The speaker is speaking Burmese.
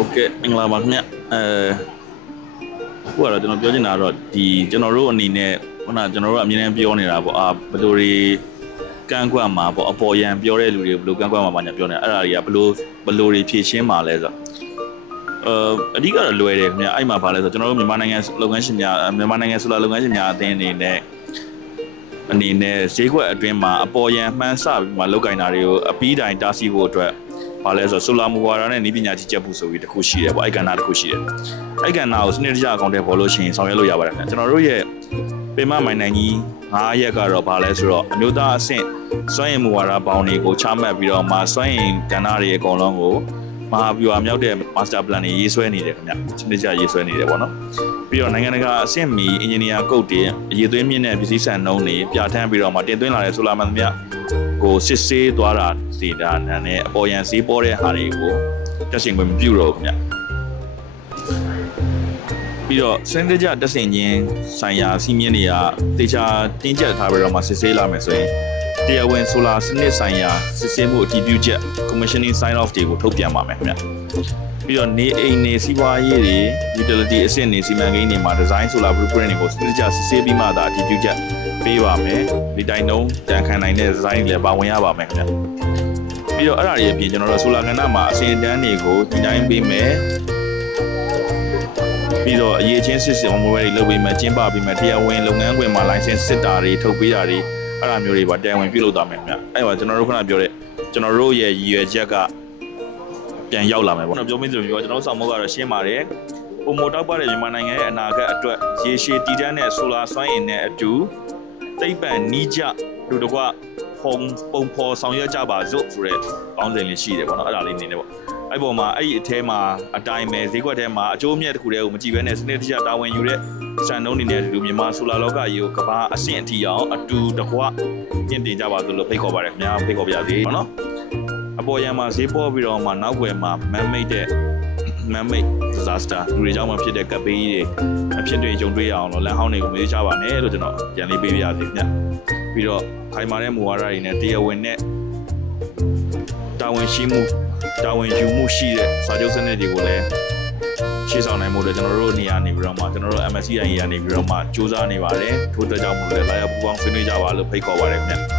Okay မင်္ဂလာပါခင်ဗျခုကတော့ကျွန်တော်ပြောချင်တာတော့ဒီကျွန်တော်တို့အနေနဲ့ခုနကျွန်တော်တို့အမြင်နဲ့ပြောနေတာပေါ့ဘယ်လိုတွေကန့်ကွက်မှာပေါ့အပေါ်ယံပြောတဲ့လူတွေဘယ်လိုကန့်ကွက်မှာပါညာပြောနေတာအဲ့ဒါတွေကဘယ်လိုတွေဖြည့်ရှင်းမှာလဲဆိုအဓိကတော့လွယ်တယ်ခင်ဗျအဲ့မှာပါလဲဆိုကျွန်တော်တို့မြန်မာနိုင်ငံလုပ်ငန်းရှင်များမြန်မာနိုင်ငံဆိုလာလုပ်ငန်းရှင်များအသင်းအနေနဲ့ဈေးကွက်အတွင်းမှာအပေါ်ယံမှန်းဆပြီးမှလောက်ကင်တာတွေကိုအပီးတိုင်တားဆီးဖို့အတွက်ဘာလဲဆိုဆိုလာမူဝါဒနဲ့ဤပညာကြီးကျက်ဖို့ဆိုပြီးတစ်ခုရှိတယ်ပေါ့အဲ့ကဏ္ဍတစ်ခုရှိတယ်အဲ့ကဏ္ဍကိုစနစ်တကျအကောင့်ထဲပေါ်လို့ရှိရင်ဆောင်ရွက်လို့ရပါတယ်ခင်ဗျကျွန်တော်တို့ရဲ့ပင်မမိုင်နိုင်ကြီး9ရက်ကတော့ဘာလဲဆိုတော့အမျိုးသားအဆင့်စွမ်းရည်မူဝါဒပေါင်းတွေကိုချမှတ်ပြီးတော့မှစွမ်းရည်ကဏ္ဍတွေအကုန်လုံးကိုမဟာဗျူဟာမြောက်တဲ့ master plan တွေရေးဆွဲနေတယ်ခင်ဗျစနစ်တကျရေးဆွဲနေတယ်ပေါ့နော်ပြီးတော့နိုင်ငံတကာအဆင့်မီအင်ဂျင်နီယာကုတ်တွေအရေးသွင်းမြင့်တဲ့ပစ္စည်းစံနှုန်းတွေပြဋ္ဌာန်းပြီးတော့မှတင်သွင်းလာတဲ့ဆိုလာမှန်သမျှကိုစစ်ဆေးသွားတာစီတာနဲ့အပေါ်ယံဈေးပေါ်တဲ့ဟာတွေကိုတက်ရှင်ခွင့်မပြုတော့ဘူးခင်ဗျပြီးတော့စနစ်တကျတက်ရှင်ခြင်းဆိုင်ရာစီမင်းတွေကတေချာတင်းကျပ်ထားပြီးတော့မှစစ်ဆေးလာမယ်ဆိုရင်တရားဝင်ဆိုလာစနစ်ဆိုင်ရာစစ်ဆေးမှုအတည်ပြုချက် commissioning sign off တွေကိုထုတ်ပြန်ပါမယ်ခင်ဗျပြီးတော့နေအိမ်နေစီးပွားရေးတွေ utility အဆင့်နေစီမံကိန်းတွေမှာ design solar blueprint တွေကိုစနစ်တကျစစ်ဆေးပြီးမှသာအတည်ပြုချက်ပေးပါမယ်ဒီတိုင်းလုံးတန်ခံနိုင်တဲ့ design တွေလည်းပါဝင်ရပါမယ်ခင်ဗျပြီးတော့အဲ့ဒါတွေအပြင်ကျွန်တော်တို့ solar ကဏ္ဍမှာအစဉ်အတန်းတွေကိုဒီတိုင်းပေးမယ်ပြီးတော့အရေးချင်းစစ်စင်မှုတွေလုပ်ပေးမယ်ကျင်းပပေးမယ်တရားဝင်လုပ်ငန်းခွင်မှာ license စစ်တာတွေထုတ်ပေးတာတွေအဲ့ဒါမျိုးတွေပါတရားဝင်ပြုလုပ်သွားမယ်ခင်ဗျအဲ့ဒါကျွန်တော်တို့ခုနပြောတဲ့ကျွန်တော်တို့ရဲ့ရည်ရွယ်ချက်ကပြန်ရောက်လာမယ်ပေါ့နော်ပြောမင်းဆိုပြီးတော့ကျွန်တော်တို့ဆောင်မုတ်ကတော့ရှင်းပါတယ်ပုံမတောက်ပတဲ့မြန်မာနိုင်ငံရဲ့အနာဂတ်အတွက်ရေရှည်တည်တံ့တဲ့ဆိုလာစွမ်းအင်နဲ့အတူသိပ္ပံနီးကျလူတကွပုံဖော်ဆောင်ရွက်ကြပါစို့ဆိုတဲ့ကောင်းစဉ်လေးရှိတယ်ပေါ့နော်အဲ့ဒါလေးနေနေပေါ့အဲ့ပေါ်မှာအဲ့ဒီအထဲမှာအတိုင်းပဲဈေးကွက်ထဲမှာအကျိုးအမြတ်တစ်ခုတည်းကိုမကြည့်ဘဲနဲ့စနစ်တကျတာဝန်ယူတဲ့စံနှုန်းတွေနဲ့လူမြန်မာဆိုလာလောကကြီးကိုကဘာအဆင့်အထိအောင်အတူတကွမြင့်တင်ကြပါစို့လို့ဖိတ်ခေါ်ပါတယ်ခင်ဗျာဖိတ်ခေါ်ပါရစေပေါ့နော်အပေါ်ယံမှာဈေးပေါ်ပြီးတော့မှနောက်ွယ်မှာမမ်းမိတ်တဲ့man-made disaster လူတွေကြောင့်မှဖြစ်တဲ့ကပ်ဘေးကြီးတွေအဖြစ်တွေကြုံတွေ့ရအောင်လို့လမ်းဟောင်းတွေကိုမေးကြပါနဲ့လို့ကျွန်တော်ကြံလေးပေးပြရစီညပြီးတော့ခိုင်မာတဲ့မူဝါဒတွေနဲ့တရားဝင်နဲ့တာဝန်ရှိမှုတာဝန်ယူမှုရှိတဲ့စာချုပ်စနစ်တွေကိုလည်းရှေ့ဆောင်နိုင်မှုတွေကျွန်တော်တို့နေရာနေပြီးတော့မှကျွန်တော်တို့ MSCI နေရာနေပြီးတော့မှစူးစမ်းနေပါတယ်ထို့အတွက်ကြောင့်မို့လို့လည်းလာရောက်ပူးပေါင်းဆွေးနွေးကြပါလို့ဖိတ်ခေါ်ပါတယ်ခင်ဗျ